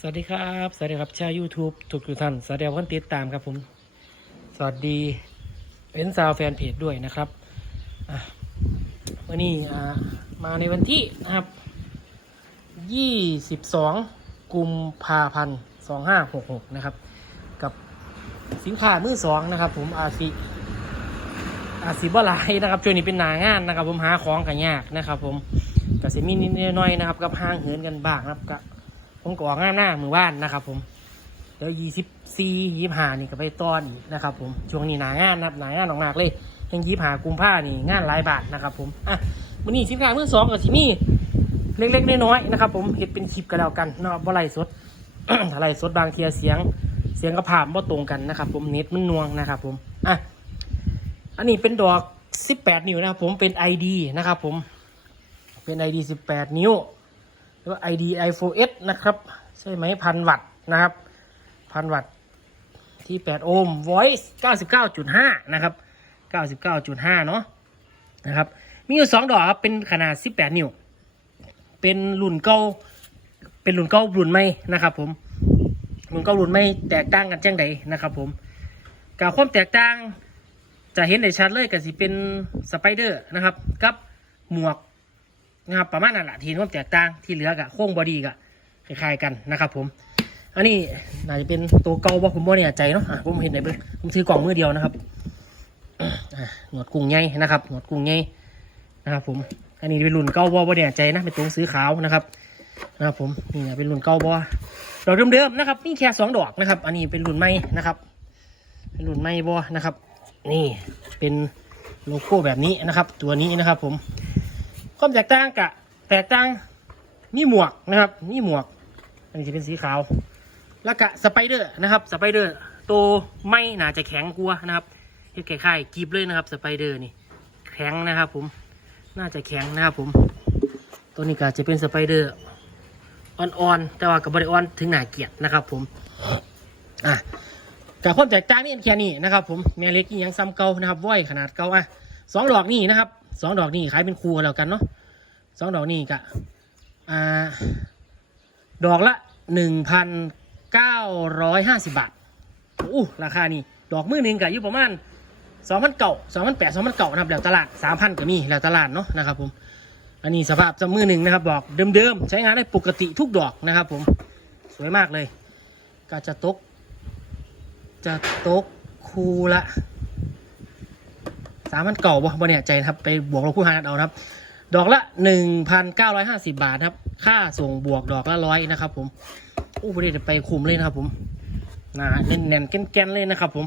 สวัสดีครับ สวัสดีครับชาว YouTube ทุกทุกท่าน สวัสดีคนติดตามครับผม สวัสดีเป็นสาวแฟนเพจด้วยนะครับวันนี้มาในวันที่นะครับ 22 กุมภาพันธ์ 2566 นะครับ กับสินค้ามือสองนะครับ ผมอาซิอาซิบลายนะครับช่วงนี้เป็นหนางานนะครับ ผมหาของกันยากนะครับ ผมก็สิมีนิดหน่อยนะครับ กับห้างเหินกันบ้างนะครับ ผมก็ออกงานหน้ามือบ้านนะครับ ผมเดี๋ยวยี่สิบสี่ยี่ห้านี่ก็ไปต้อนอีกนะครับ ผมช่วงนี้หนางานนะครับหนางานหนักเลยยังยี่ห้ากุมภานี่งานหลายบาทนะครับ ผมอะวันนี้สินค้ามือสองกับที่นี่เล็กๆน้อยๆนะครับ ผมเห็ดเป็นคลิปกันแล้วกันเนาะบ่ไรสดถ้าไรสดบางเทียเสียงเสียงกระพาบ่ตรงกันนะครับ ผมเน็ตมันนวงนะครับ ผมอะอันนี้เป็นดอก 18 นิ้วนะครับผมเป็น ID นะครับผมเป็น ID 18 นิ้ว หรือว่า ID iPhone S นะครับ ใช่ไหมพันวัตต์นะครับพันวัตต์ที่ 8 โอห์ม voice 99.5 นะครับ 99.5 เนาะนะครับ มีอยู่ 2 ดอกครับ เป็นขนาด 18 นิ้ว เป็นรุ่นเก่า เป็นรุ่นเก่ารุ่นใหม่นะครับผม รุ่นเก่ารุ่นใหม่แตกต่างกันแจังใดนะครับผมกับความแตกต่างจะเห็นได้ชัดเลยก็สิเป็นสไปเดอร์นะครับ กับหมวก นะครับประมาณนั้นแหละทีนี้ความแตกต่างที่เหลือกับโค้งบอดี้กับคล้ายๆกันนะครับผม อันนี้น่าจะเป็นตัวเก่าบ่ผมบ่เนี่ยใจเนาะผมเห็นในเบิ้งผมถือกล่องมือเดียวนะครับหนวดกุ้งใหญ่นะครับหนวดกุ้งใหญ่นะครับผมอันนี้เป็นรุ่นเก่าบ่บ่เนี่ยใจนะเป็นตัวสีขาวนะครับนะครับผมนี่นะเป็นรุ่นเก่าบ่ดอกเดิมๆนะครับมีแค่สองดอกนะครับ อันนี้เป็นรุ่นใหม่นะครับเป็นรุ่นใหม่บ่นะครับ นี่เป็นโลโก้แบบนี้นะครับ ตัวนี้นะครับผม ความแตกต่างกะแตกต่างมีหมวกนะครับมีหมวก อันนี้จะเป็นสีขาว แล้วก็สไปเดอร์นะครับสไปเดอร์ตัวไม่น่าจะแข็งกลัวนะครับเฮ็ดคล้ายๆกีบเลยนะครับสไปเดอร์นี่แข็งนะครับผมน่าจะแข็งนะครับผม ตัวนี้ก็จะเป็นสไปเดอร์อ่อนๆแต่ว่ากับบริออนถึงหนาเกียดนะครับผมอะกับความแตกต่างนี่แค่นี้นะครับผมแม่เล็กยังซ้ำเก่านะครับว้อยขนาดเก่าอะสองดอกนี่นะครับ สองดอกนี่ขายเป็นคู่กันแล้วกันเนาะสองดอกนี่กะอ่าดอกละหนึ่งพันเก้าร้อยห้าสิบบาทโอ้ราคานี่ดอกมือหนึ่งกะอยู่ประมาณสองพันเก่าสองพันแปดสองพันเก่านะครับแล้วตลาดสามพันก็มีแล้วตลาดเนาะนะครับผมอันนี้สภาพจะมือหนึ่งนะครับดอกเดิมๆใช้งานได้ปกติทุกดอกนะครับผมสวยมากเลยก็จะตก จะตกคูละ สามพันเก่าบ่บ่เนี่ยใจนะครับไปบวกลบคูณหารเอานะครับ ดอกละหนึ่งพันเก้าร้อยห้าสิบาทครับ ค่าส่งบวกดอกละร้อยนะครับ ผมโอ้ประเดี๋ยวไปคุ้มเลยนะครับ ผมหนาแน่นๆแก่นๆเลยนะครับ ผม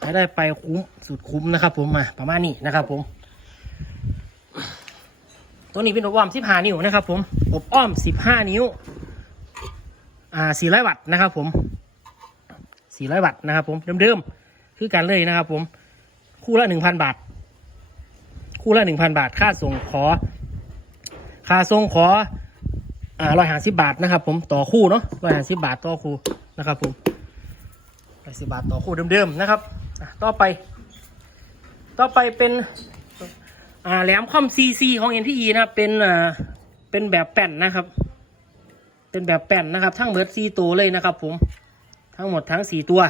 ให้ได้ไปคุ้มสุดคุ้มนะครับ ผมมาประมาณนี้นะครับ ผม ตัวนี้เป็นอบอ้อมสิบห้านิ้วนะครับ ผมอบอ้อมสิบห้านิ้ว อ่าสี่ร้อยวัตต์นะครับ ผมสี่ร้อยวัตต์นะครับ ผมเดิมๆคือกันเลยนะครับ ผม คู่ละหนึ่งพันบาท คู่ละหนึ่งพันบาท ค่าส่งขอ ค่าส่งขออ่าร้อยห้าสิบบาทนะครับ ผมต่อคู่เนาะร้อยห้าสิบบาทต่อคู่นะครับผมร้อยสิบบาทต่อคู่เดิมๆนะครับต่อไป ต่อไปเป็นอ่าแหลมคอมซีซีของ NPE นะครับเป็นอ่าเป็นแบบแป้นนะครับ เป็นแบบแป้นนะครับ ทั้งเบิดซีตัวเลยนะครับ ผมทั้งหมดทั้งสี่ตัว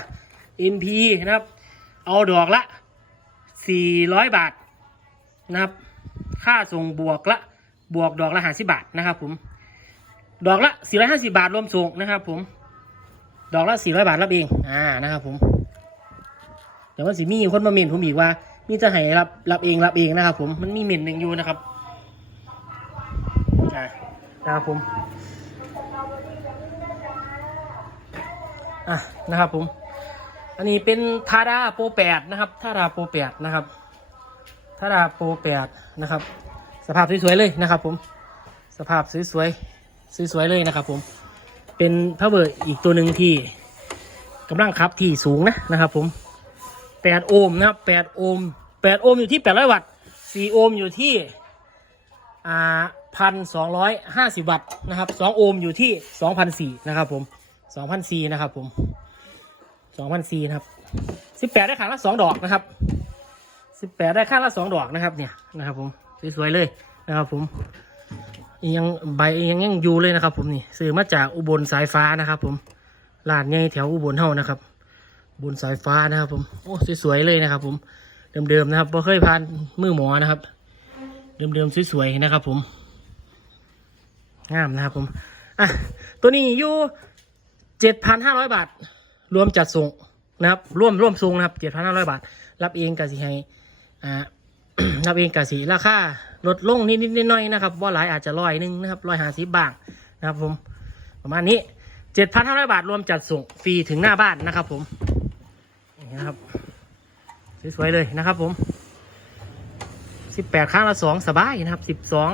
NPE นะครับ เอาดอกละ 400 บาทนะครับ ค่าส่งบวกละบวกดอกละ50บาทนะครับผม ดอกละ 450 บาทรวมส่งนะครับผม ดอกละ 400 บาทรับเอง อ่านะครับผมเดี๋ยวว่าสิมีคนมาเมนผมอีกว่า มีจะให้รับรับเองรับเองนะครับ ผมมันมีเมนหนึ่งอยู่นะครับอ่านะครับผมอะนะครับผม อันนี้เป็นทาดาโปรแปดนะครับทาดาโปรแปดนะครับทาดาโปรแปดนะครับ สภาพสวยๆเลยนะครับ ผมสภาพสวยๆสวยๆเลยนะครับ ผมเป็นพาวเวอร์อีกตัวหนึ่งที่กำลังขับที่สูงนะนะครับ ผมแปดโอห์มนะครับแปดโอห์มแปดโอห์มอยู่ที่แปดร้อยวัตต์สี่โอห์มอยู่ที่อ่าพันสองร้อยห้าสิบวัตต์นะครับสองโอห์มอยู่ที่สองพันสี่นะครับ ผมสองพันสี่นะครับ ผม สองพันสี่นะครับสิบแปดได้ข้างละสองดอกนะครับสิบแปดได้ข้างละสองดอกนะครับ เนี่ยนะครับ ผมสวยๆเลยนะครับ ผมยังใบยังยังอยู่เลยนะครับ ผมนี่ซื้อมาจากอุบลสายฟ้านะครับ ผมร้านใหญ่แถวอุบลเฮานะครับอุบลสายฟ้านะครับผมโอ้สวยๆเลยนะครับ ผมเดิมๆนะครับบ่เคยผ่านมือหมอนะครับ เดิมๆสวยๆนะครับ ผมงามนะครับ ผมอะตัวนี้อยู่เจ็ดพันห้าร้อยบาท รวมจัดส่งนะครับร่วมร่วมส่งนะครับเจ็ดพันห้าร้อยบาท รับเองกสิให้อ่ารับเองกสิราคาลดลงนิดนิดน้อยนะครับว่าหลายอาจจะร้อยหนึ่งนะครับร้อยห้าสิบบาทนะครับผมประมาณนี้เจ็ดพันห้าร้อยบาทรวมจัดส่งฟรีถึงหน้าบ้านนะครับผมนี่นะครับสวยๆเลยนะครับผมสิบแปดครั้งละสองสบายนะครับสิบสอง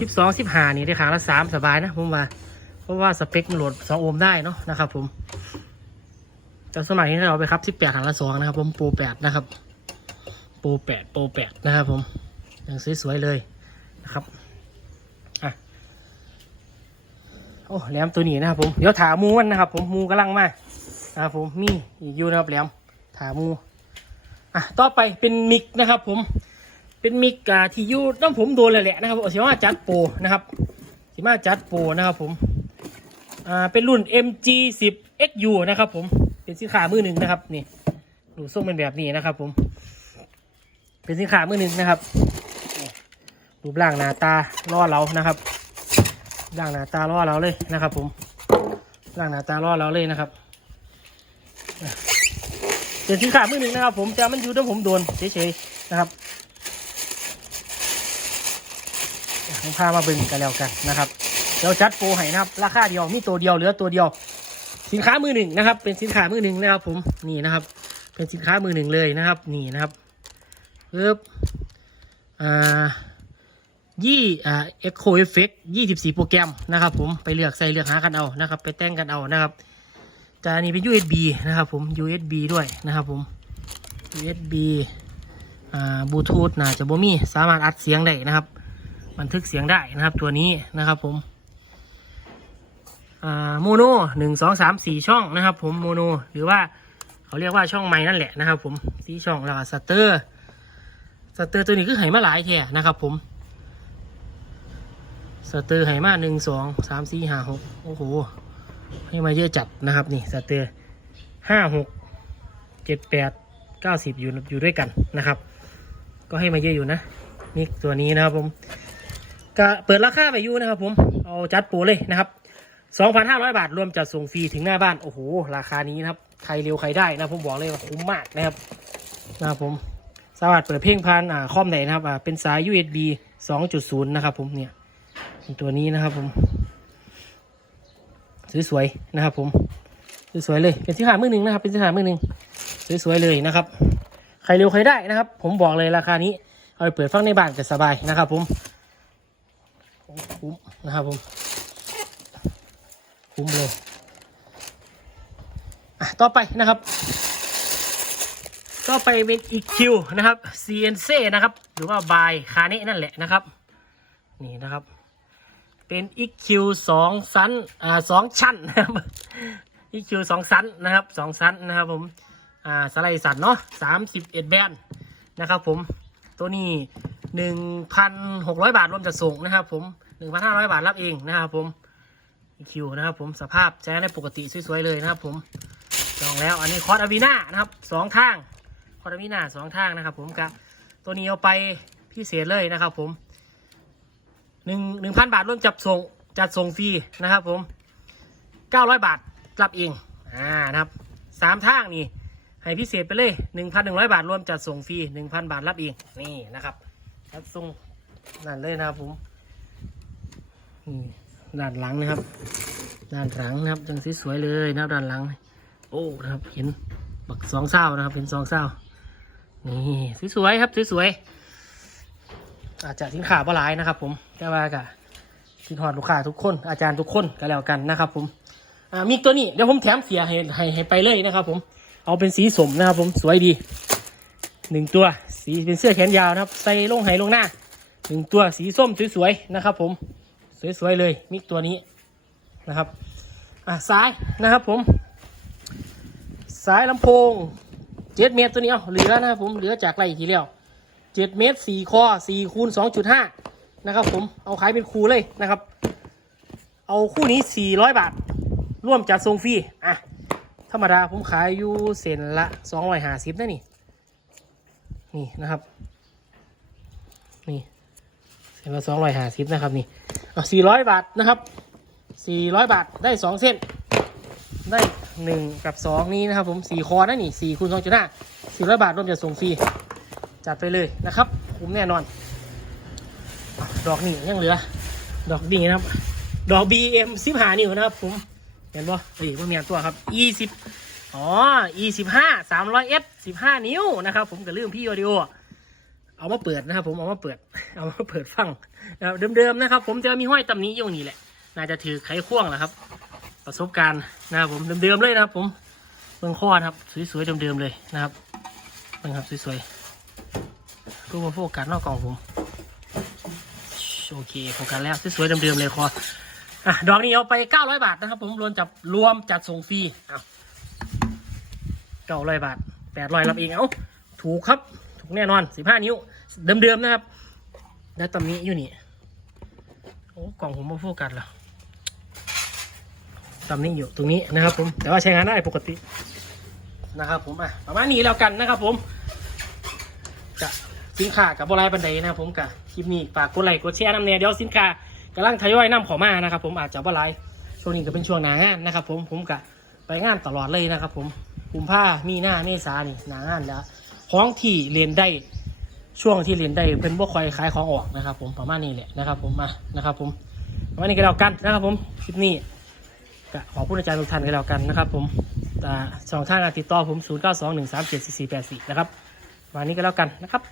สิบสองสิบห้านี่ได้ครั้งละสามสบายนะผมว่าเพราะว่าสเปคมันโหลดสองโอห์มได้เนาะนะครับผม แต่สมัยนี้เราไปครับสิบแปดครั้งละสองนะครับ ผมโปรแปดนะครับโปรแปดโปรแปดนะครับ ผมยังสวยๆเลยนะครับอะโอ้แหลมตัวนี้นะครับผมเดี๋ยวถามูมันนะครับผมมูกำลังมานะครับผมมีอีกอยู่นะครับแหลมถามูอะต่อไปเป็นมิกนะครับ ผมเป็นมิกอ่าที่ยู่น้ำผมโดนเลยแหละนะครับเอาสิมาจัดโปรนะครับสิมาจัดโปรนะครับผมอ่าเป็นรุ่น MG 10 XU นะครับผม เป็นสินค้ามือหนึ่งนะครับ นี่ดูทรงเป็นแบบนี้นะครับ ผม เป็นสินค้ามือหนึ่งนะครับรูปร่างหน้าตาล่อเรานะครับร่างหน้าตาล่อเราเลยนะครับ ผมร่างหน้าตาล่อเราเลยนะครับเป็นสินค้ามือหนึ่งนะครับ ผมแต่มันอยู่ด้วยผมโดนเฉยๆนะครับผมพามาบึงกันแล้วกันนะครับเดี๋ยวจัดโปรให้นะครับ ราคาเดียวมีตัวเดียวเหลือตัวเดียว สินค้ามือหนึ่งนะครับ เป็นสินค้ามือหนึ่งนะครับ ผมนี่นะครับ เป็นสินค้ามือหนึ่งเลยนะครับ นี่นะครับปึ๊บอ่ายี่อ่าเอ็กโคเอฟเฟกยี่สิบสี่โปรแกรมนะครับ ผมไปเลือกใส่เลือกหากันเอานะครับ ไปแต่งกันเอานะครับแต่อันนี้เป็น USB นะครับ ผม USB ด้วยนะครับ ผม USB อ่าบลูทูธน่าจะบ่มีสามารถอัดเสียงได้นะครับ บันทึกเสียงได้นะครับ ตัวนี้นะครับ ผม โมโนหนึ่งสองสามสี่ช่องนะครับ ผมโมโนหรือว่าเขาเรียกว่าช่องไม้นั่นแหละนะครับผมสี่ช่องแล้วก็สเตอร์สเตอร์ตัวนี้คือไหมาหลายแท่นะครับ ผมสเตอร์ไหมาหนึ่งสองสามสี่ห้าหกโอ้โหให้มาเยอะจัดนะครับนี่สเตอร์ห้าหกเจ็ดแปดเก้าสิบอยู่อยู่ด้วยกันนะครับ ก็ให้มาเยอะอยู่นะนี่ตัวนี้นะครับผมก็เปิดราคาไปอยู่นะครับ ผมเอาจัดปรเลยนะครับ สองพันห้าร้อยบาท รวมจัดส่งฟรีถึงหน้าบ้าน โอ้โห ราคานี้นะครับ ใครเร็วใครได้นะผมบอกเลยว่าคุ้มมากนะครับนะครับผมสามารถเปิดเพลงผ่านอ่าคอมได้นะครับอ่าเป็นสาย USB 2.0 นะครับผมเนี่ยตัวนี้นะครับผม สวยๆนะครับผม สวยๆเลย เป็นสินค้ามือหนึ่งนะครับ เป็นสินค้ามือหนึ่งสวยๆเลยนะครับ ใครเร็วใครได้นะครับ ผมบอกเลยราคานี้ เอาไปเปิดฟังในบ้านก็สบายนะครับผมคุ้มนะครับผม คุ้มเลยอะต่อไปนะครับ ก็ไปเป็น EQ นะครับ CNC นะครับ หรือว่า by คาเนะนั่นแหละนะครับ นี่นะครับ เป็น EQ สองชั้นอ่าสองชั้นนะครับ EQ สองชั้นนะครับสองชั้นนะครับผมอ่าสไลด์สันเนาะสามสิบเอ็ดแบนนะครับผมตัวนี้หนึ่งพันหกร้อยบาทรวมจัดส่งนะครับผมหนึ่งพันห้าร้อยบาทรับเองนะครับผม EQ นะครับผมสภาพใช้ได้ปกติสวยๆเลยนะครับผมลองแล้วอันนี้คอร์ดอาวีนานะครับสองทางคอร์ดมินาสองทางนะครับ ผมกับตัวนี้เอาไปพิเศษเลยนะครับ ผมหนึ่งหนึ่งพันบาทร่วมจับส่งจัดส่งฟรีนะครับ ผมเก้าร้อยบาทรับเองอ่านะครับสามทางนี่ให้พิเศษไปเลยหนึ่งพันหนึ่งร้อยบาทรวมจัดส่งฟรีหนึ่งพันบาทรับเองนี่นะครับรับส่งนั่นเลยนะครับผมนี่ ด้านหลังนะครับ ด้านหลังนะครับจังสีสวยเลยนะครับด้านหลัง โอ้นะครับเห็นบักสองเศร้านะครับเป็นสองเศร้านี่สวยๆครับสวยๆอาจจะสินค้าบ่หลายนะครับ ผมแต่ว่าก็คิดฮอดลูกค้าทุกคนอาจารย์ทุกคนก็แล้วกันนะครับ ผมอ่ามีตัวนี้เดี๋ยวผมแถมเสียให้ให้ให้ไปเลยนะครับ ผมเอาเป็นสีสมนะครับ ผมสวยดีหนึ่งตัวสีเป็นเสื้อแขนยาวนะครับ ใส่ลงไหลงหน้าหนึ่งตัวสีส้มสวยๆนะครับ ผม สวยๆเลยมิกตัวนี้นะครับอ่าซ้ายนะครับผม สายลำโพงเจ็ดเมตรตัวนี้เอาเหลือนะครับผมเหลือจากไรทีเดียวเจ็ดเมตรสี่คอสี่คูณสองจุดห้านะครับผมเอาขายเป็นคูเลยนะครับ เอาคู่นี้400บาท ร่วมจัดส่งฟรีอะธรรมดาผมขายอยู่เซนละ250นะนี่ นี่นะครับ นี่ เซนละ250นะครับนี่เอา400บาทนะครับ400บาทได้2เส้น ได้1กับ2นี้นะครับ ผม4คอนะนี่4คูณ2.5 400บาทรวมจัดส่งฟรีจัดไปเลยนะครับ คุ้มแน่นอน ดอกนี่ยังเหลือ ดอกนี่นะครับ ดอก BM สิบหานิ้วนะครับ ผมเห็นบ่เฮ้ยมันมีอันตัวครับ E สิบอ๋อ E สิบห้าสามร้อย F สิบห้านิ้วนะครับ ผมก็ลืมพี่ออดิโอ เอามาเปิดนะครับผมเอามาเปิด เอามาเปิดฟังนะครับเดิมๆนะครับ ผมจะมีห้อยตำหนี้อยู่นี่แหละ น่าจะถือไขควงแหละครับ ประสบการณ์นะครับผมเดิมๆเลยนะครับ ผมเบื้องข้อนะครับ สวยๆเดิมๆเลยนะครับเบื้องครับสวยๆรูมาโฟกัสนอกกล่องผมโอเคโฟกัสแล้วสวยๆเดิมๆเลยคออะดอกนี้เอาไป 900 บาทนะครับ ผมรวมจับรวมจัดส่งฟรีเก้าร้อยบาทแปดร้อยรับเองเอาถูกครับ แน่นอนสิบห้านิ้ว เดิมๆนะครับ แล้วตำนี้อยู่นี่ โอ้กล่องผมมาโฟกัสแล้วตำนี้อยู่ตรงนี้นะครับผม แต่ว่าใช้งานได้ปกตินะครับผมอะประมาณนี้แล้วกันนะครับผมจะสินค้ากับบรายบันไดนะครับผมกับคลิปนี้ฝากกดไลค์กดแชร์น้ำเนียเดี๋ยวสินค้ากำลังทยอยนำขอมานะครับผมอาจจะบรายช่วงนี้ก็เป็นช่วงหนางานนะครับผมผมกะไปงานตลอดเลยนะครับผมกุมภามีหน้าเมษานี่หนางานแล้ว ของที่เรียนได้ช่วงที่เรียนได้เป็นบ่คอยขายของออกนะครับ ผมประมาณนี้แหละนะครับ ผมมานะครับ ผมประมาณนี้ก็แล้วกันนะครับ ผมคลิปนี้ก็ขอพูดอาจารย์ทุกท่านก็แล้วกันนะครับ ผมอ่าช่องทางการติดต่อผม 0 9 2 1 3 7 4 4 8 4 นะครับวันนี้ก็แล้วกันนะครับ